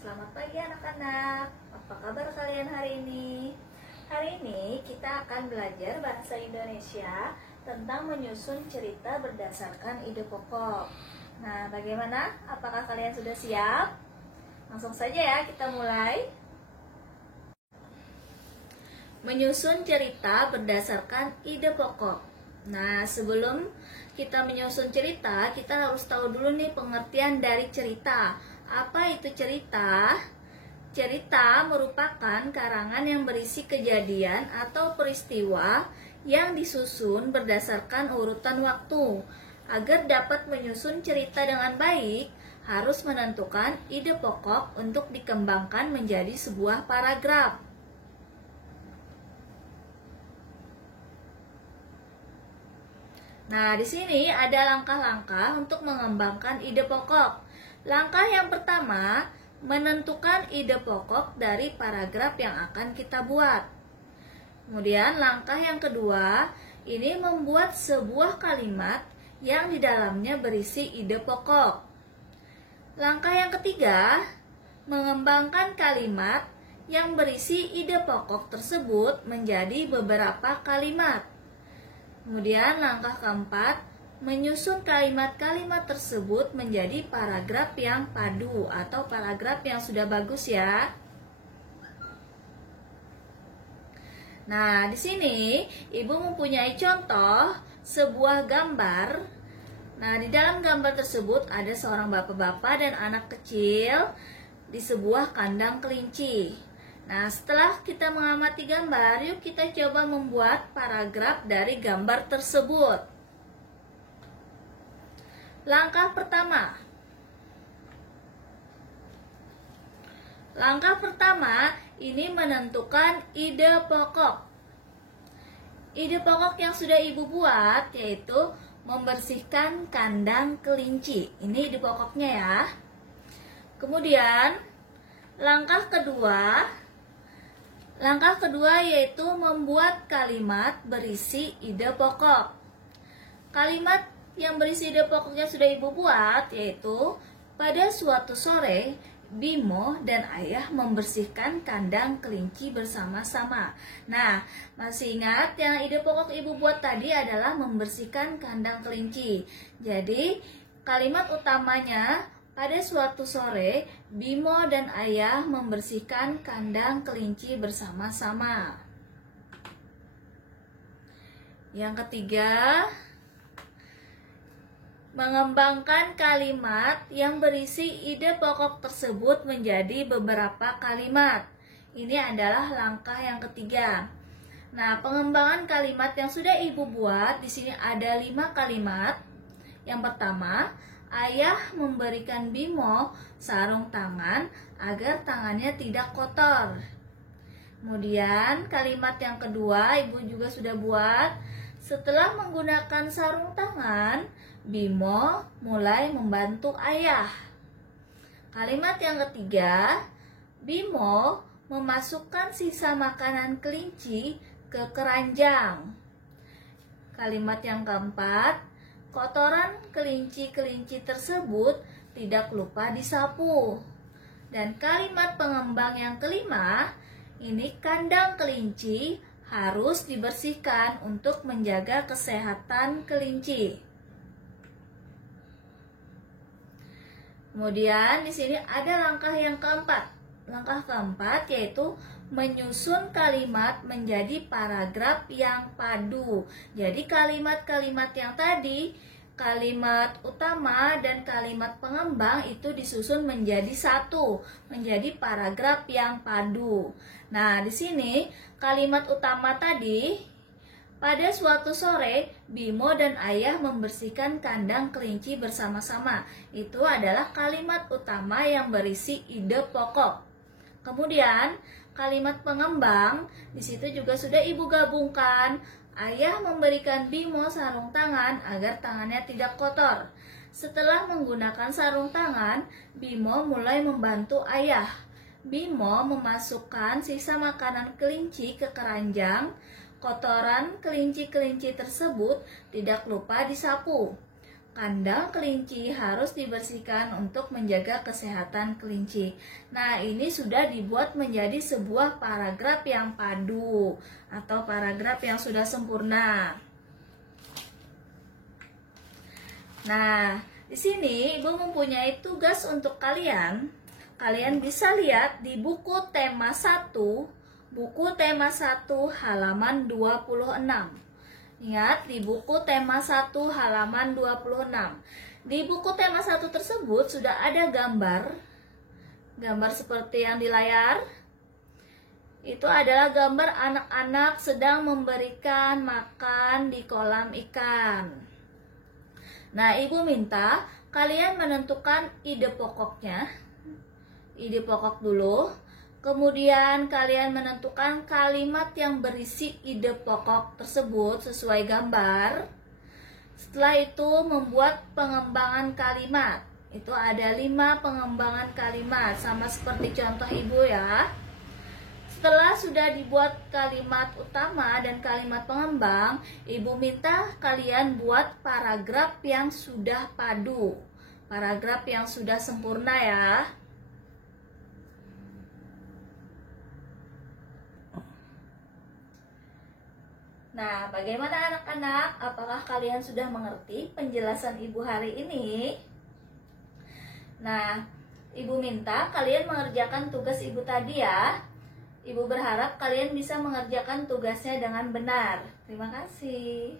Selamat pagi anak-anak. Apa kabar kalian hari ini? Hari ini kita akan belajar bahasa Indonesia tentang menyusun cerita berdasarkan ide pokok. Nah, bagaimana? Apakah kalian sudah siap? Langsung saja ya, kita mulai. Menyusun cerita berdasarkan ide pokok. Nah, sebelum kita menyusun cerita, kita harus tahu dulu nih pengertian dari cerita. Apa itu cerita? Cerita merupakan karangan yang berisi kejadian atau peristiwa yang disusun berdasarkan urutan waktu. Agar dapat menyusun cerita dengan baik, harus menentukan ide pokok untuk dikembangkan menjadi sebuah paragraf. Nah, di sini ada langkah-langkah untuk mengembangkan ide pokok. Langkah yang pertama, menentukan ide pokok dari paragraf yang akan kita buat. Kemudian langkah yang kedua, ini membuat sebuah kalimat yang di dalamnya berisi ide pokok. Langkah yang ketiga, mengembangkan kalimat yang berisi ide pokok tersebut menjadi beberapa kalimat. Kemudian langkah keempat, menyusun kalimat-kalimat tersebut menjadi paragraf yang padu atau paragraf yang sudah bagus ya. Nah, di sini Ibu mempunyai contoh sebuah gambar. Nah, di dalam gambar tersebut ada seorang bapak-bapak dan anak kecil di sebuah kandang kelinci. Nah, setelah kita mengamati gambar, yuk kita coba membuat paragraf dari gambar tersebut. Langkah pertama. Langkah pertama ini menentukan ide pokok. Ide pokok yang sudah Ibu buat yaitu membersihkan kandang kelinci. Ini ide pokoknya ya. Kemudian langkah kedua yaitu membuat kalimat berisi ide pokok. Kalimat yang berisi ide pokoknya sudah Ibu buat yaitu pada suatu sore Bimo dan Ayah membersihkan kandang kelinci bersama-sama. Nah, masih ingat yang ide pokok Ibu buat tadi adalah membersihkan kandang kelinci. Jadi kalimat utamanya pada suatu sore Bimo dan Ayah membersihkan kandang kelinci bersama-sama. Yang ketiga, mengembangkan kalimat yang berisi ide pokok tersebut menjadi beberapa kalimat. Ini adalah langkah yang ketiga. Nah, pengembangan kalimat yang sudah Ibu buat di sini ada 5 kalimat. Yang pertama, Ayah memberikan Bimo sarung tangan agar tangannya tidak kotor. Kemudian kalimat yang kedua Ibu juga sudah buat. Setelah menggunakan sarung tangan, Bimo mulai membantu Ayah. Kalimat yang ketiga, Bimo memasukkan sisa makanan kelinci ke keranjang. Kalimat yang keempat, kotoran kelinci-kelinci tersebut tidak lupa disapu. Dan kalimat pengembang yang kelima, ini kandang kelinci harus dibersihkan untuk menjaga kesehatan kelinci. Kemudian di sini ada langkah yang keempat. Langkah keempat yaitu menyusun kalimat menjadi paragraf yang padu. Jadi kalimat-kalimat yang tadi, kalimat utama dan kalimat pengembang itu disusun menjadi satu, menjadi paragraf yang padu. Nah, di sini kalimat utama tadi, pada suatu sore, Bimo dan Ayah membersihkan kandang kelinci bersama-sama. Itu adalah kalimat utama yang berisi ide pokok. Kemudian, kalimat pengembang, di situ juga sudah Ibu gabungkan. Ayah memberikan Bimo sarung tangan agar tangannya tidak kotor. Setelah menggunakan sarung tangan, Bimo mulai membantu Ayah. Bimo memasukkan sisa makanan kelinci ke keranjang. Kotoran kelinci-kelinci tersebut tidak lupa disapu. kandang kelinci harus dibersihkan untuk menjaga kesehatan kelinci. Nah, ini sudah dibuat menjadi sebuah paragraf yang padu atau paragraf yang sudah sempurna. Nah, di sini Ibu mempunyai tugas untuk kalian. Kalian bisa lihat di buku tema 1, halaman 26. Ingat, di buku tema 1 halaman 26. Di buku tema 1 tersebut sudah ada gambar seperti yang di layar. Itu adalah gambar anak-anak sedang memberikan makan di kolam ikan. Nah, Ibu minta kalian menentukan ide pokoknya. Ide pokok dulu. Kemudian kalian menentukan kalimat yang berisi ide pokok tersebut sesuai gambar. Setelah itu membuat pengembangan kalimat. Itu ada 5 pengembangan kalimat, sama seperti contoh Ibu ya. Setelah sudah dibuat kalimat utama dan kalimat pengembang, Ibu minta kalian buat paragraf yang sudah padu. Paragraf yang sudah sempurna ya. Nah, bagaimana anak-anak? Apakah kalian sudah mengerti penjelasan Ibu hari ini? Nah, Ibu minta kalian mengerjakan tugas Ibu tadi ya. Ibu berharap kalian bisa mengerjakan tugasnya dengan benar. Terima kasih.